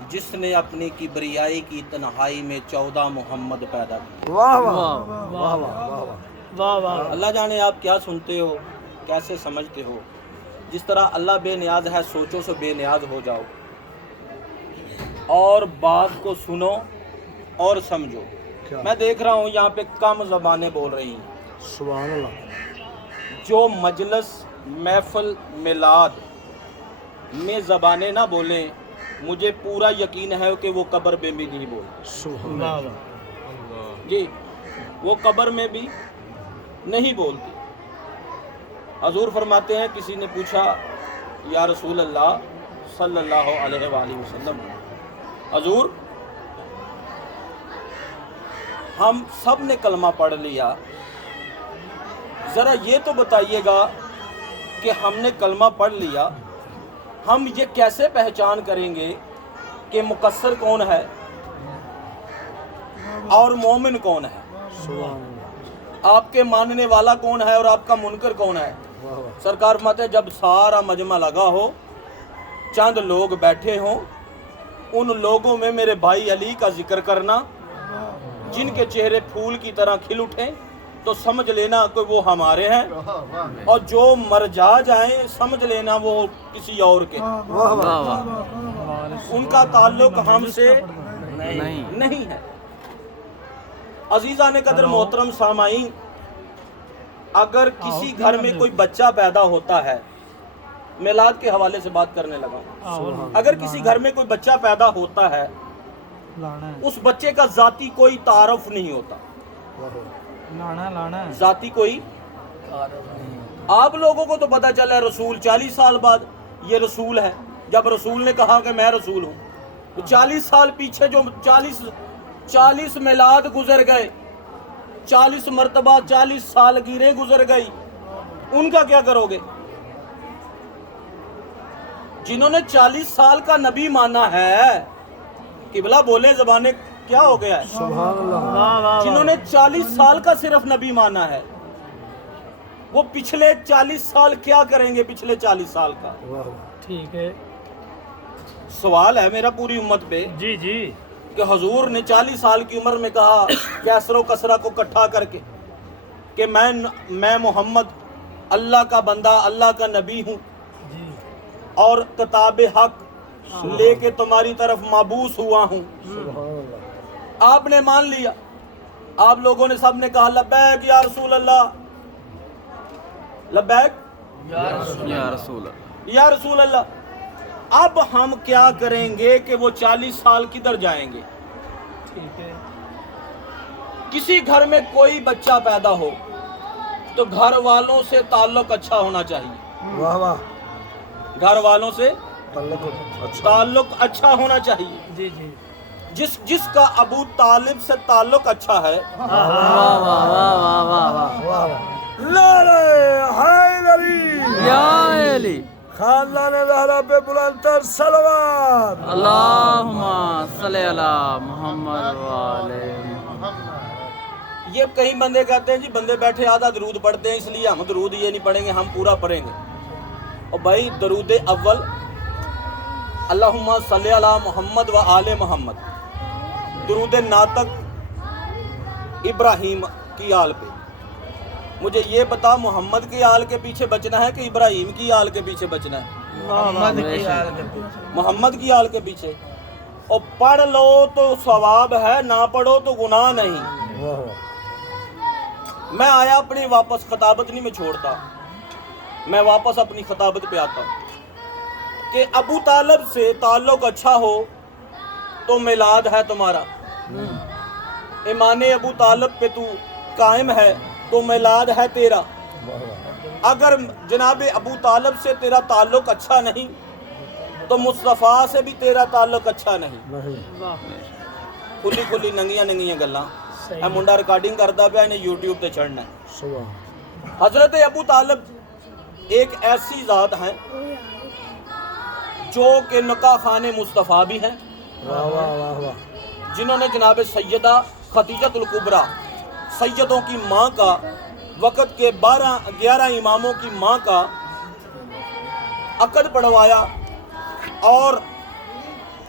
جس نے اپنی کبریائی کی تنہائی میں 14 محمد پیدا کیے۔ واہ واہ واہ واہ واہ واہ واہ اللہ جانے آپ کیا سنتے ہو، کیسے سمجھتے ہو۔ جس طرح اللہ بے نیاز ہے، سوچو سے بے نیاز ہو جاؤ اور بات کو سنو اور سمجھو۔ کیا میں دیکھ رہا ہوں یہاں پہ کم زبانیں بول رہی ہیں۔ سبحان اللہ۔ جو مجلس محفل میلاد میں زبانیں نہ بولیں، مجھے پورا یقین ہے کہ وہ قبر میں بھی نہیں بولتے۔ سبحان واہ اللہ۔ واہ جی، وہ قبر میں بھی نہیں بولتے۔ حضور فرماتے ہیں کسی نے پوچھا یا رسول اللہ صلی اللہ علیہ وآلہ وسلم، حضور ہم سب نے کلمہ پڑھ لیا، ذرا یہ تو بتائیے گا کہ ہم نے کلمہ پڑھ لیا، ہم یہ کیسے پہچان کریں گے کہ مقصر کون ہے اور مومن کون ہے، سبحان اللہ۔ آپ کے ماننے والا کون ہے اور آپ کا منکر کون ہے؟ واہ واہ۔ سرکار فرماتے ہیں جب سارا مجمع لگا ہو، چند لوگ بیٹھے ہوں، ان لوگوں میں میرے بھائی علی کا ذکر کرنا، جن کے چہرے پھول کی طرح کھل اٹھیں تو سمجھ لینا کہ وہ ہمارے ہیں، اور جو مر جائیں سمجھ لینا وہ کسی اور کے ہیں۔ واہ واہ۔ ان کا تعلق ہم سے نہیں نہیں ہے۔ عزیزان قدر محترم سامعین، اگر کسی گھر میں کوئی بچہ پیدا ہوتا ہے، میلاد کے حوالے سے بات کرنے لگا ہوں، اگر کسی گھر میں کوئی بچہ پیدا ہوتا ہے، اس بچے کا ذاتی کوئی تعارف نہیں ہوتا، لانا ذاتی کوئی۔ آپ لوگوں کو تو پتہ چلا رسول 40 سال بعد یہ رسول ہے، جب رسول نے کہا کہ میں رسول ہوں۔ 40 سال پیچھے جو 40 میلاد گزر گئے، 40 مرتبہ 40 سالگیریں گزر گئی، ان کا کیا کرو گے؟ جنہوں نے 40 سال کا نبی مانا ہے، قبلہ بولے زبانیں کیا ہو گیا ہے؟ سبحان اللہ۔ واہ واہ جنہوں نے 40 سال کا صرف نبی مانا ہے، وہ پچھلے 40 سال کیا کریں گے؟ پچھلے 40 سال کا واہ واہ۔ ٹھیک ہے سوال ہے میرا پوری امت پہ جی جی کہ حضور نے 40 سال کی عمر میں کہا کیسر و کسرا کو اکٹھا کر کے کہ میں محمد اللہ کا بندہ، اللہ کا نبی ہوں، جی اور کتاب حق لے کے تمہاری طرف مابعوث ہوا ہوں۔ سبحان اللہ۔ آپ نے مان لیا، آپ لوگوں نے سب نے کہا لبیک یا رسول اللہ، لبیک یا رسول اللہ یا رسول اللہ۔ اب ہم کیا کریں گے کہ وہ 40 سال کدھر جائیں گے؟ ٹھیک ہے کسی گھر میں کوئی بچہ پیدا ہو تو گھر والوں سے تعلق اچھا ہونا چاہیے، واہ واہ۔ گھر والوں سے تعلق اچھا۔ تعلق اچھا ہونا چاہیے۔ جی جی جس کا ابو طالب سے تعلق اچھا ہے، واہ واہ واہ واہ واہ واہ واہ۔ نعرہ حیدری۔ یا علی خاندان زہرا پہ بلند تر صلوات۔ اللہم صلی علی محمد وعلی یہ کئی بندے کہتے ہیں جی بندے بیٹھے آدھا درود پڑھتے ہیں اس لیے ہم درود یہ نہیں پڑھیں گے، ہم پورا پڑھیں گے۔ اور بھائی درود اول اللہم صلی علی محمد و آل محمد، درود ناطق ابراہیم کی آل پہ۔ مجھے یہ بتا محمد کی آل کے پیچھے بچنا ہے کہ ابراہیم کی آل کے پیچھے بچنا ہے؟ محمد کی آل کے پیچھے۔ اور پڑھ لو تو ثواب ہے، نہ پڑھو تو گناہ نہیں۔ واہ واہ۔ میں آیا اپنی واپس خطابت نہیں میں چھوڑتا، میں واپس اپنی خطابت پہ آتا ہوں کہ ابو طالب سے تعلق اچھا ہو تو میلاد ہے تمہارا، ایمان ابو طالب پہ تو قائم ہے تو میلاد ہے تیرا۔ واہ واہ۔ اگر جناب ابو طالب سے تیرا تعلق اچھا نہیں تو مصطفیٰ سے بھی تیرا تعلق اچھا نہیں۔ نہیں۔ کھلی کھلی ننگیاں گلاں اے منڈا ریکارڈنگ کرتا پیا، انہیں یوٹیوب تے چڑھنا ہے۔ سبحان۔ حضرت ابو طالب ایک ایسی ذات ہیں جو کہ نکاح خان مصطفیٰ بھی ہیں، واہ واہ واہ واہ۔ جنہوں نے جناب سیدہ خدیجۃ الکبریٰ، سیدوں کی ماں کا، وقت کے 11 اماموں کی ماں کا عقد پڑھوایا، اور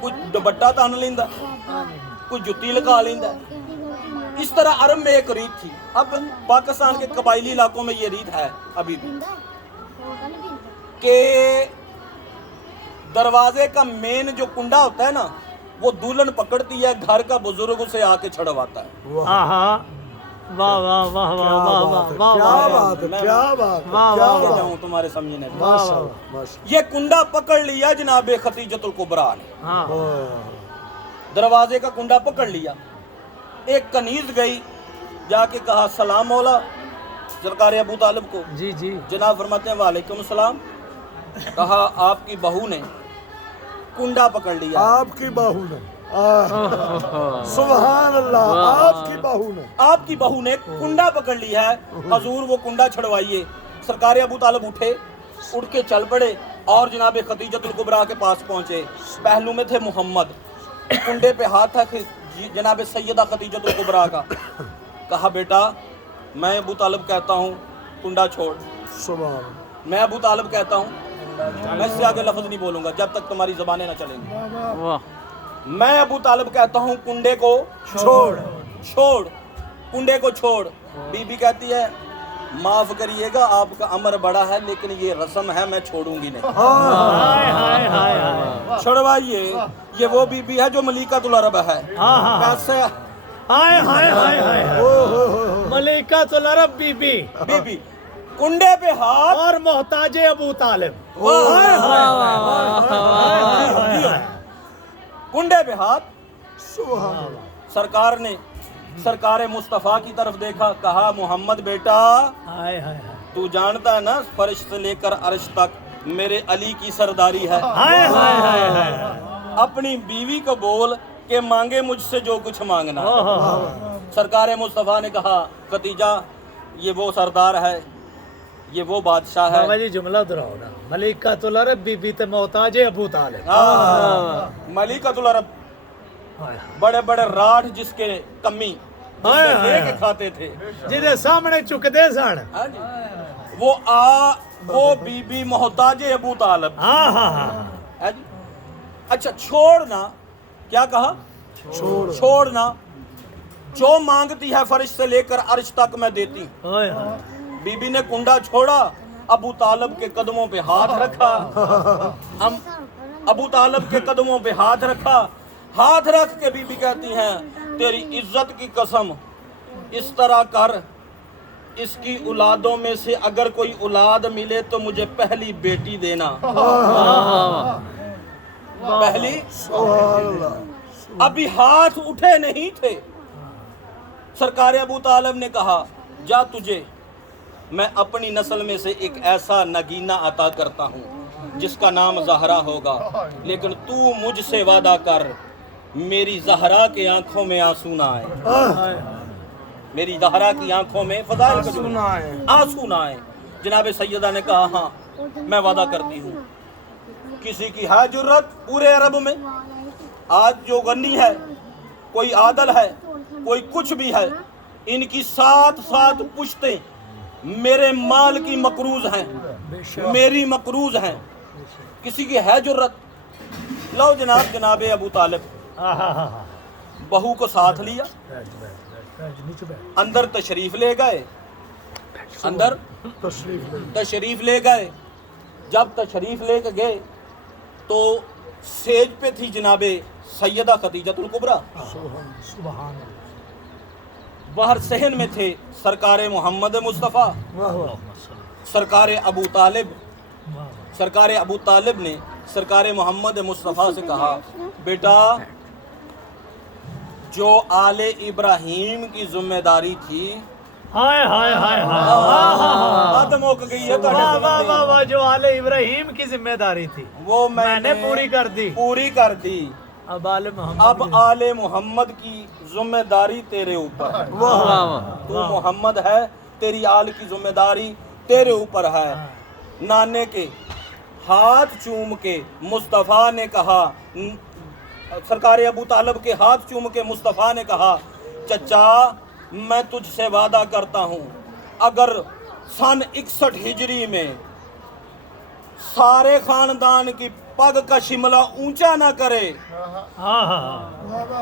کوئی دوپٹہ تان لیندا کوئی جُتی لگا لیندا اس طرح عرب میں ایک ریت تھی اب پاکستان کے قبائلی علاقوں میں یہ ریت ہے ابھی بھی کہ دروازے کا مین جو کنڈا ہوتا ہے نا وہ دلہن پکڑتی ہے گھر کا بزرگ اسے آ کے چھڑواتا ہے آہا واہ واہ واہ واہ واہ واہ واہ بات ہے کیا بات ہے واہ کیا واہ بات جاؤں تمہارے سمجھنے میں ماشاءاللہ ماشاءاللہ یہ کنڈا پکڑ لیا جناب خدیجۃ الکبریٰ نے ہاں دروازے کا کنڈا پکڑ لیا ایک کنیز گئی جا کے کہا سلام مولا سرکار ابو طالب کو جی جی جناب فرماتے ہیں وعلیکم السلام کہا آپ کی بہو نے کنڈا پکڑ لیا آپ کی بہو نے سبحان اللہ آپ کی بہو نے آپ کی بہو نے کنڈا پکڑ لیا ہے حضور وہ کنڈا چھڑوائیے سرکار ابو طالب اٹھے اٹھ کے چل پڑے اور جناب خدیجۃ الکبریٰ کے پاس پہنچے پہلو میں تھے محمد کنڈے پہ ہاتھ تھا جناب سیدہ خدیجۃ الکبریٰ کا کہا بیٹا میں ابو طالب کہتا ہوں کنڈا چھوڑ سبحان اللہ میں ابو طالب کہتا ہوں میں اس سے آگے لفظ نہیں بولوں گا جب تک تمہاری زبانیں نہ چلیں گی واہ میں ابو طالب کہتا ہوں کنڈے کو چھوڑ کنڈے کو چھوڑ بی بی کہتی ہے معاف کریے گا آپ کا امر بڑا ہے لیکن یہ رسم ہے میں چھوڑوں گی نہیں ہائے ہائے ہائے ہائے چھڑوائیے یہ وہ بی بی ہے جو ملیکۃ العرب ہے کیسے ہائے ہائے ہائے ہائے ملکۃ العرب بی بی بی بی کنڈے پہ ہاتھ اور محتاج ابو طالب کنڈے پہ ہاتھ سبحان اللہ سرکار نے سرکار مصطفیٰ کی طرف دیکھا کہا محمد بیٹا ہائے ہائے تو جانتا ہے نا فرش سے لے کر عرش تک میرے علی کی سرداری ہے ہائے ہائے ہائے ہائے اپنی بیوی کو بول کہ مانگے مجھ سے جو کچھ مانگنا سرکار مصطفیٰ نے کہا خدیجہ یہ وہ سردار ہے یہ وہ بادشاہ ہے بابا جی جملہ دراؤ نا ملکۃ العرب بی بی تے محتاج ابو طالب ملکۃ العرب بڑے بڑے راٹھ جس کے کمی لے کے کھاتے تھے جہدے سامنے چکدے سن وہ بی بی محتاج ابو طالب ہاں ہاں ہاں ہے جی؟ اچھا چھوڑنا کیا کہا چھوڑنا جو مانگتی ہے فرش سے لے کر عرش تک میں دیتی ہائے ہائے بی بی نے کنڈا چھوڑا ابو طالب کے قدموں پہ ہاتھ رکھا ابو طالب کے قدموں پہ ہاتھ رکھا ہاتھ رکھ کے بی بی کہتی ہیں تیری عزت کی قسم اس طرح کر اس کی اولادوں میں سے اگر کوئی اولاد ملے تو مجھے پہلی بیٹی دینا پہلی سبحان اللہ ابھی ہاتھ اٹھے نہیں تھے سرکار ابو طالب نے کہا جا تجھے میں اپنی نسل میں سے ایک ایسا نگینہ عطا کرتا ہوں جس کا نام زہرا ہوگا لیکن تو مجھ سے وعدہ کر میری زہرا کے آنکھوں میں آنسو نہ آئے میری زہرا کی آنکھوں میں فضائل کا جملہ آنسو نہ آئے جناب سیدہ نے کہا ہاں میں وعدہ کرتی ہوں کسی کی ہے جرت پورے عرب میں آج جو غنی ہے کوئی عادل ہے کوئی کچھ بھی ہے ان کی سات پشتیں میرے مال کی مقروض ہیں میری مقروض ہیں کسی کی ہے جرت لو جناب ابو طالب بہو کو ساتھ لیا اندر تشریف لے گئے اندر تشریف لے گئے جب تشریف لے کے گئے تو سیج پہ تھی جناب سیدہ خدیجۃ الکبریٰ باہر صحن میں تھے سرکار محمد مصطفیٰ سرکار ابو طالب نے سرکار محمد مصطفیٰ سے کہا بیٹا جو آل ابراہیم کی ذمہ داری تھی ہائے ہائے ہائے ختم ہو گئی ہے واہ جو آل ابراہیم کی ذمہ داری تھی وہ میں نے پوری کر دی اب آل محمد کی ذمہ داری تیرے اوپر ہے تو محمد ہے تیری آل کی ذمہ داری تیرے اوپر ہے نانے کے ہاتھ چوم کے مصطفیٰ نے کہا سرکار ابو طالب کے ہاتھ چوم کے مصطفیٰ نے کہا چچا میں تجھ سے وعدہ کرتا ہوں اگر سن 61 ہجری میں سارے خاندان کی پگ کا شملہ اونچا نہ کرے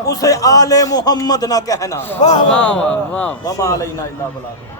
اسے آل محمد نہ کہنا واہ واہ واہ وما علینا الا البلاغ